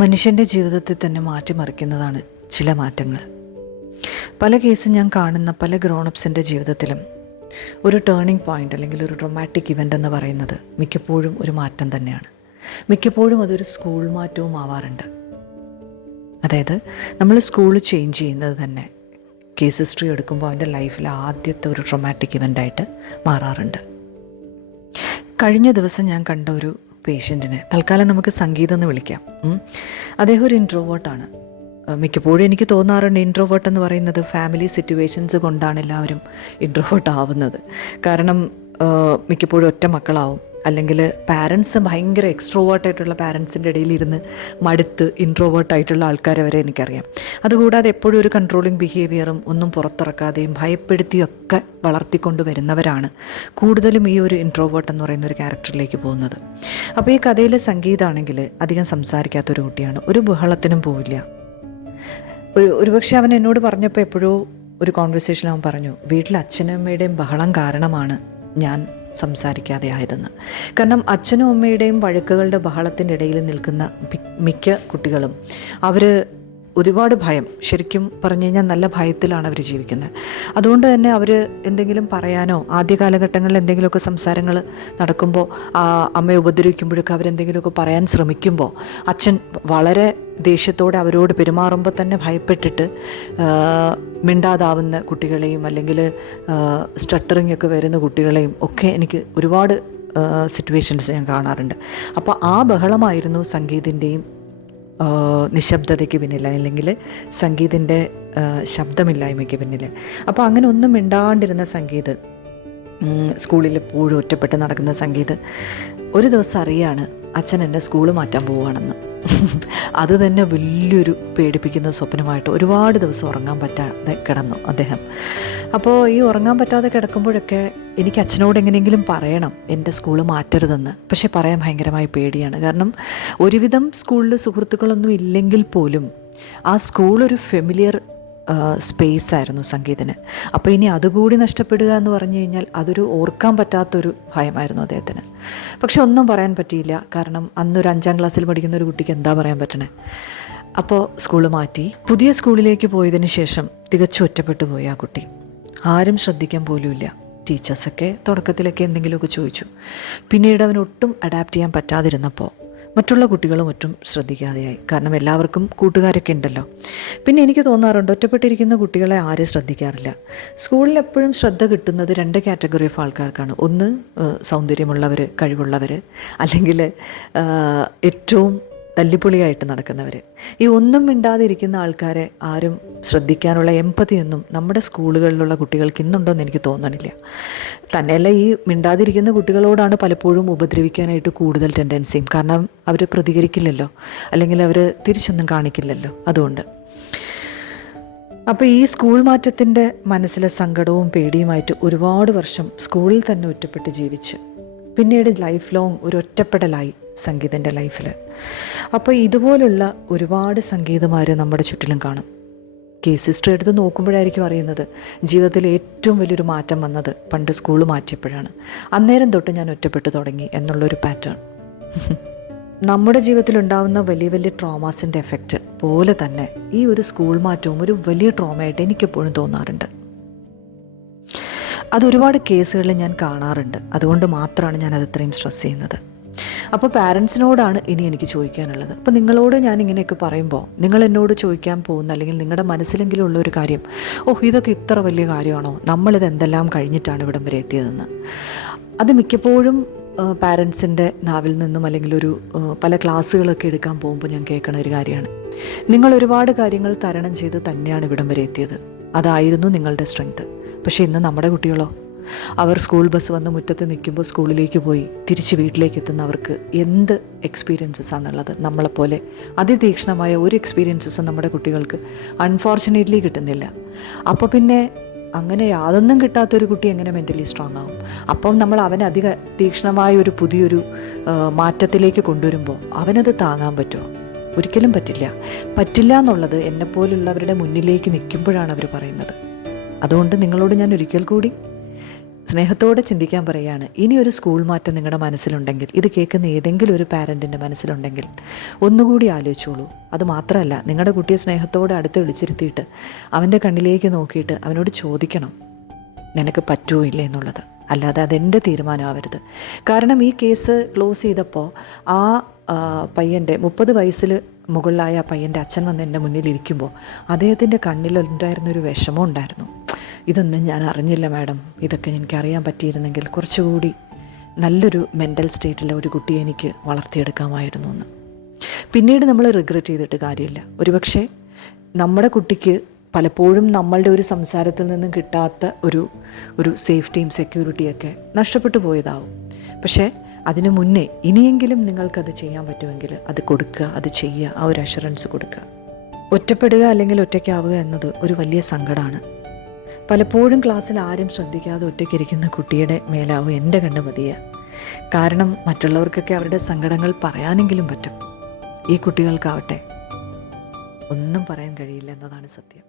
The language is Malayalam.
മനുഷ്യൻ്റെ ജീവിതത്തിൽ തന്നെ മാറ്റിമറിക്കുന്നതാണ് ചില മാറ്റങ്ങൾ. പല കേസും ഞാൻ കാണുന്ന പല ഗ്രോണപ്സിൻ്റെ ജീവിതത്തിലും ഒരു ടേണിംഗ് പോയിൻ്റ് അല്ലെങ്കിൽ ഒരു ഡ്രമാറ്റിക് ഇവൻ്റ് എന്ന് പറയുന്നത് മിക്കപ്പോഴും ഒരു മാറ്റം തന്നെയാണ്. മിക്കപ്പോഴും അതൊരു സ്കൂൾ മാറ്റവും ആവാറുണ്ട്. അതായത് നമ്മൾ സ്കൂൾ ചേഞ്ച് ചെയ്യുന്നത് തന്നെ കേസ് ഹിസ്റ്ററി എടുക്കുമ്പോൾ അവൻ്റെ ലൈഫിൽ ആദ്യത്തെ ഒരു ഡ്രമാറ്റിക് ഇവൻ്റായിട്ട് മാറാറുണ്ട്. കഴിഞ്ഞ ദിവസം ഞാൻ കണ്ട ഒരു പേഷ്യൻറ്റിനെ തൽക്കാലം നമുക്ക് സംഗീതം എന്ന് വിളിക്കാം. അദ്ദേഹം ഒരു ഇൻട്രോവേർട്ടാണ്. മിക്കപ്പോഴും എനിക്ക് തോന്നാറുണ്ട് ഇൻട്രോവേർട്ട് എന്ന് പറയുന്നത് ഫാമിലി സിറ്റുവേഷൻസ് കൊണ്ടാണ് എല്ലാവരും ഇൻട്രോവേർട്ട് ആവുന്നത്. കാരണം മിക്കപ്പോഴും ഒറ്റ മക്കളാവും, അല്ലെങ്കിൽ പാരൻസ് ഭയങ്കര എക്സ്ട്രോവേർട്ടായിട്ടുള്ള പാരൻസിൻ്റെ ഇടയിലിരുന്ന് മടുത്ത് ഇൻട്രോവേർട്ടായിട്ടുള്ള ആൾക്കാരെ വരെ എനിക്കറിയാം. അതുകൂടാതെ എപ്പോഴും ഒരു കൺട്രോളിങ് ബിഹേവിയറും ഒന്നും പുറത്തിറക്കാതെയും ഭയപ്പെടുത്തിയൊക്കെ വളർത്തിക്കൊണ്ട് വരുന്നവരാണ് കൂടുതലും ഈ ഒരു ഇൻട്രോവേർട്ട് എന്ന് പറയുന്ന ഒരു ക്യാരക്ടറിലേക്ക് പോകുന്നത്. അപ്പോൾ ഈ കഥയിലെ സംഗീതമാണെങ്കിൽ അധികം സംസാരിക്കാത്തൊരു കുട്ടിയാണ്, ഒരു ബഹളത്തിനും പോവില്ല. ഒരുപക്ഷെ അവൻ എന്നോട് പറഞ്ഞപ്പോൾ എപ്പോഴോ ഒരു കോൺവെർസേഷൻ അവൻ പറഞ്ഞു, വീട്ടിൽ അച്ഛനും അമ്മയുടെയും ബഹളം കാരണമാണ് ഞാൻ സംസാരിക്കാതെ ആയതെന്ന്. കാരണം അച്ഛനും അമ്മയുടെയും വഴക്കുകളുടെ ബഹളത്തിൻ്റെ ഇടയിൽ നിൽക്കുന്ന മിക്ക കുട്ടികളും അവർ ഒരുപാട് ഭയം, ശരിക്കും പറഞ്ഞു കഴിഞ്ഞാൽ നല്ല ഭയത്തിലാണ് അവർ ജീവിക്കുന്നത്. അതുകൊണ്ട് തന്നെ അവർ എന്തെങ്കിലും പറയാനോ ആദ്യ കാലഘട്ടങ്ങളിൽ എന്തെങ്കിലുമൊക്കെ സംസാരങ്ങൾ നടക്കുമ്പോൾ അമ്മയെ ഉപദ്രവിക്കുമ്പോഴൊക്കെ അവരെന്തെങ്കിലുമൊക്കെ പറയാൻ ശ്രമിക്കുമ്പോൾ അച്ഛൻ വളരെ ദേഷ്യത്തോടെ അവരോട് പെരുമാറുമ്പോൾ തന്നെ ഭയപ്പെട്ടിട്ട് മിണ്ടാതാവുന്ന കുട്ടികളെയും അല്ലെങ്കിൽ സ്റ്റട്ടറിങ് ഒക്കെ വരുന്ന കുട്ടികളെയും ഒക്കെ എനിക്ക് ഒരുപാട് സിറ്റുവേഷൻസ് ഞാൻ കാണാറുണ്ട്. അപ്പോൾ ആ ബഹളമായിരുന്നു സംഗീതിൻ്റെയും നിശബ്ദതയ്ക്ക് പിന്നിൽ, അല്ലെങ്കിൽ സംഗീതിൻ്റെ ശബ്ദമില്ലായ്മയ്ക്ക് പിന്നിൽ. അപ്പോൾ അങ്ങനെ ഒന്നും മിണ്ടാണ്ടിരുന്ന സംഗീത്, സ്കൂളിൽ എപ്പോഴും ഒറ്റപ്പെട്ട് നടക്കുന്ന സംഗീത്, ഒരു ദിവസം അറിയാണ് അച്ഛൻ എന്നെ സ്കൂൾ മാറ്റാൻ പോവുകയാണെന്ന്. അത് തന്നെ വലിയൊരു പേടിപ്പിക്കുന്ന സ്വപ്നമായിട്ട് ഒരുപാട് ദിവസം ഉറങ്ങാൻ പറ്റാതെ കിടന്നു അദ്ദേഹം. അപ്പോൾ ഈ ഉറങ്ങാൻ പറ്റാതെ കിടക്കുമ്പോഴൊക്കെ എനിക്ക് അച്ഛനോട് എങ്ങനെയെങ്കിലും പറയണം എൻ്റെ സ്കൂൾ മാറ്റരുതെന്ന്. പക്ഷേ പറയാൻ ഭയങ്കരമായി പേടിയാണ്. കാരണം ഒരുവിധം സ്കൂളിൽ സുഹൃത്തുക്കളൊന്നും ഇല്ലെങ്കിൽ പോലും ആ സ്കൂളൊരു ഫെമിലിയർ സ്പേസ് ആയിരുന്നു സംഗീതന്. അപ്പോൾ ഇനി അതുകൂടി നഷ്ടപ്പെടുക എന്ന് പറഞ്ഞു കഴിഞ്ഞാൽ അതൊരു ഓർക്കാൻ പറ്റാത്തൊരു ഭയമായിരുന്നു അദ്ദേഹത്തിന്. പക്ഷെ ഒന്നും പറയാൻ പറ്റിയില്ല. കാരണം അന്നൊരു 5ാം ക്ലാസ്സിൽ പഠിക്കുന്ന ഒരു കുട്ടിക്ക് എന്താ പറയാൻ പറ്റണേ. അപ്പോൾ സ്കൂൾ മാറ്റി പുതിയ സ്കൂളിലേക്ക് പോയതിന് ശേഷം തികച്ചും ഒറ്റപ്പെട്ടു പോയി ആ കുട്ടി. ആരും ശ്രദ്ധിക്കാൻ പോലുമില്ല. ടീച്ചേഴ്സൊക്കെ തുടക്കത്തിലൊക്കെ എന്തെങ്കിലുമൊക്കെ ചോദിച്ചു. പിന്നീട് അവൻ ഒട്ടും അഡാപ്റ്റ് ചെയ്യാൻ പറ്റാതിരുന്നപ്പോൾ മറ്റുള്ള കുട്ടികളും ഒട്ടും ശ്രദ്ധിക്കാതെയായി. കാരണം എല്ലാവർക്കും കൂട്ടുകാരൊക്കെ ഉണ്ടല്ലോ. പിന്നെ എനിക്ക് തോന്നാറുണ്ട് ഒറ്റപ്പെട്ടിരിക്കുന്ന കുട്ടികളെ ആരും ശ്രദ്ധിക്കാറില്ല. സ്കൂളിൽ എപ്പോഴും ശ്രദ്ധ കിട്ടുന്നത് 2 കാറ്റഗറി ഓഫ് ആൾക്കാർക്കാണ്. ഒന്ന് സൗന്ദര്യമുള്ളവർ, കഴിവുള്ളവർ, അല്ലെങ്കിൽ ഏറ്റവും തല്ലിപ്പൊളിയായിട്ട് നടക്കുന്നവർ. ഈ ഒന്നും മിണ്ടാതിരിക്കുന്ന ആൾക്കാരെ ആരും ശ്രദ്ധിക്കാനുള്ള എമ്പതിയൊന്നും നമ്മുടെ സ്കൂളുകളിലുള്ള കുട്ടികൾക്ക് ഇന്നുണ്ടോയെന്ന് എനിക്ക് തോന്നണില്ല. തന്നെയല്ല, ഈ മിണ്ടാതിരിക്കുന്ന കുട്ടികളോടാണ് പലപ്പോഴും ഉപദ്രവിക്കാനായിട്ട് കൂടുതൽ ടെൻഡൻസിയും. കാരണം അവർ പ്രതികരിക്കില്ലല്ലോ, അല്ലെങ്കിൽ അവർ തിരിച്ചൊന്നും കാണിക്കില്ലല്ലോ. അതുകൊണ്ട് അപ്പോൾ ഈ സ്കൂൾ മാറ്റത്തിൻ്റെ മനസ്സിലെ സങ്കടവും പേടിയുമായിട്ട് ഒരുപാട് വർഷം സ്കൂളിൽ തന്നെ ഒറ്റപ്പെട്ട് ജീവിച്ച് പിന്നീട് ലൈഫ് ലോങ് ഒരു ഒറ്റപ്പെടലായി സംഗീതൻ്റെ ലൈഫിൽ. അപ്പോൾ ഇതുപോലുള്ള ഒരുപാട് സംഗീതമാർ നമ്മുടെ ചുറ്റിലും കാണും. കേസ് ഹിസ്റ്ററി എടുത്ത് നോക്കുമ്പോഴായിരിക്കും അറിയുന്നത് ജീവിതത്തിൽ ഏറ്റവും വലിയൊരു മാറ്റം വന്നത് പണ്ട് സ്കൂൾ മാറ്റിയപ്പോഴാണ്. അന്നേരം തൊട്ട് ഞാൻ ഒറ്റപ്പെട്ടു തുടങ്ങി എന്നുള്ളൊരു പാറ്റേൺ. നമ്മുടെ ജീവിതത്തിലുണ്ടാകുന്ന വലിയ വലിയ ട്രോമാസിൻ്റെ എഫക്റ്റ് പോലെ തന്നെ ഈ ഒരു സ്കൂൾ മാറ്റവും ഒരു വലിയ ട്രോമയായിട്ട് എനിക്കെപ്പോഴും തോന്നാറുണ്ട്. അതൊരുപാട് കേസുകളിൽ ഞാൻ കാണാറുണ്ട്. അതുകൊണ്ട് മാത്രമാണ് ഞാനത് ഇത്രയും സ്ട്രെസ് ചെയ്യുന്നത്. അപ്പോൾ പാരൻസിനോടാണ് ഇനി എനിക്ക് ചോദിക്കാനുള്ളത്. അപ്പോൾ നിങ്ങളോട് ഞാൻ ഇങ്ങനെയൊക്കെ പറയുമ്പോൾ നിങ്ങൾ എന്നോട് ചോദിക്കാൻ പോകുന്ന, അല്ലെങ്കിൽ നിങ്ങളുടെ മനസ്സിലെങ്കിലും ഉള്ളൊരു കാര്യം, ഇതൊക്കെ ഇത്ര വലിയ കാര്യമാണോ, നമ്മളിത് എന്തെല്ലാം കഴിഞ്ഞിട്ടാണ് ഇവിടം വരെ എത്തിയതെന്ന്. അത് മിക്കപ്പോഴും പാരൻസിൻ്റെ നാവിൽ നിന്നും, അല്ലെങ്കിൽ ഒരു പല ക്ലാസ്സുകളൊക്കെ എടുക്കാൻ പോകുമ്പോൾ ഞാൻ കേൾക്കണ ഒരു കാര്യമാണ്, നിങ്ങൾ ഒരുപാട് കാര്യങ്ങൾ തരണം ചെയ്ത് തന്നെയാണ് ഇവിടം വരെ എത്തിയത്, അതായിരുന്നു നിങ്ങളുടെ സ്ട്രെങ്ത്. പക്ഷേ ഇന്ന് നമ്മുടെ കുട്ടികളോ, അവർ സ്കൂൾ ബസ് വന്ന് മുറ്റത്ത് നിൽക്കുമ്പോൾ സ്കൂളിലേക്ക് പോയി തിരിച്ച് വീട്ടിലേക്ക് എത്തുന്നവർക്ക് എന്ത് എക്സ്പീരിയൻസസ് ആണുള്ളത്? നമ്മളെപ്പോലെ അതിതീക്ഷ്ണമായ ഒരു എക്സ്പീരിയൻസസും നമ്മുടെ കുട്ടികൾക്ക് അൺഫോർച്ചുനേറ്റ്ലി കിട്ടുന്നില്ല. അപ്പോൾ പിന്നെ അങ്ങനെ യാതൊന്നും കിട്ടാത്തൊരു കുട്ടി എങ്ങനെ മെൻ്റലി സ്ട്രോങ് ആവും? അപ്പം നമ്മൾ അവനെ തീക്ഷ്ണമായ ഒരു പുതിയൊരു മാറ്റത്തിലേക്ക് കൊണ്ടുവരുമ്പോൾ അവനത് താങ്ങാൻ പറ്റുമോ? ഒരിക്കലും പറ്റില്ല എന്നുള്ളത് എന്നെപ്പോലുള്ളവരുടെ മുന്നിലേക്ക് നിൽക്കുമ്പോഴാണ് അവർ പറയുന്നത്. അതുകൊണ്ട് നിങ്ങളോട് ഞാൻ ഒരിക്കൽ കൂടി സ്നേഹത്തോടെ ചിന്തിക്കാൻ പറയുകയാണ്. ഇനിയൊരു സ്കൂൾ മാറ്റം നിങ്ങളുടെ മനസ്സിലുണ്ടെങ്കിൽ, ഇത് കേൾക്കുന്ന ഏതെങ്കിലും ഒരു പാരൻറ്റിൻ്റെ മനസ്സിലുണ്ടെങ്കിൽ ഒന്നുകൂടി ആലോചിച്ചോളൂ. അതുമാത്രമല്ല, നിങ്ങളുടെ കുട്ടിയെ സ്നേഹത്തോടെ അടുത്ത് വിളിച്ചിരുത്തിയിട്ട് അവൻ്റെ കണ്ണിലേക്ക് നോക്കിയിട്ട് അവനോട് ചോദിക്കണം, നിനക്ക് പറ്റുമോ ഇല്ലേ എന്നുള്ളത്. അല്ലാതെ അതെൻ്റെ തീരുമാനമാവരുത്. കാരണം ഈ കേസ് ക്ലോസ് ചെയ്തപ്പോൾ ആ പയ്യൻ്റെ 30 വയസ്സിൽ മുകളിലായ ആ പയ്യൻ്റെ അച്ഛൻ വന്ന് എൻ്റെ മുന്നിലിരിക്കുമ്പോൾ അദ്ദേഹത്തിൻ്റെ കണ്ണിലുണ്ടായിരുന്നൊരു വിഷമം ഉണ്ടായിരുന്നു. ഇതൊന്നും ഞാൻ അറിഞ്ഞില്ല മാഡം, ഇതൊക്കെ എനിക്കറിയാൻ പറ്റിയിരുന്നെങ്കിൽ കുറച്ചുകൂടി നല്ലൊരു മെൻ്റൽ സ്റ്റേറ്റിലെ ഒരു കുട്ടിയെ എനിക്ക് വളർത്തിയെടുക്കാമായിരുന്നു എന്ന്. പിന്നീട് നമ്മൾ റിഗ്രറ്റ് ചെയ്തിട്ട് കാര്യമില്ല. ഒരുപക്ഷെ നമ്മുടെ കുട്ടിക്ക് പലപ്പോഴും നമ്മളുടെ ഒരു സംസാരത്തിൽ നിന്നും കിട്ടാത്ത ഒരു സേഫ്റ്റിയും സെക്യൂരിറ്റിയൊക്കെ നഷ്ടപ്പെട്ടു പോയതാവും. പക്ഷേ അതിനു മുന്നേ ഇനിയെങ്കിലും നിങ്ങൾക്കത് ചെയ്യാൻ പറ്റുമെങ്കിൽ അത് കൊടുക്കുക, അത് ചെയ്യുക, ആ ഒരു അഷുറൻസ് കൊടുക്കുക. ഒറ്റപ്പെടുക അല്ലെങ്കിൽ ഒറ്റയ്ക്കാവുക എന്നത് ഒരു വലിയ സങ്കടമാണ്. പലപ്പോഴും ക്ലാസ്സിൽ ആരും ശ്രദ്ധിക്കാതെ ഒറ്റയ്ക്കിരിക്കുന്ന കുട്ടിയുടെ മേലാവും എൻ്റെ കണ്ണ് പതിയ. കാരണം മറ്റുള്ളവർക്കൊക്കെ അവരുടെ സങ്കടങ്ങൾ പറയാനെങ്കിലും പറ്റും. ഈ കുട്ടികൾക്കാവട്ടെ ഒന്നും പറയാൻ കഴിയില്ല എന്നതാണ് സത്യം.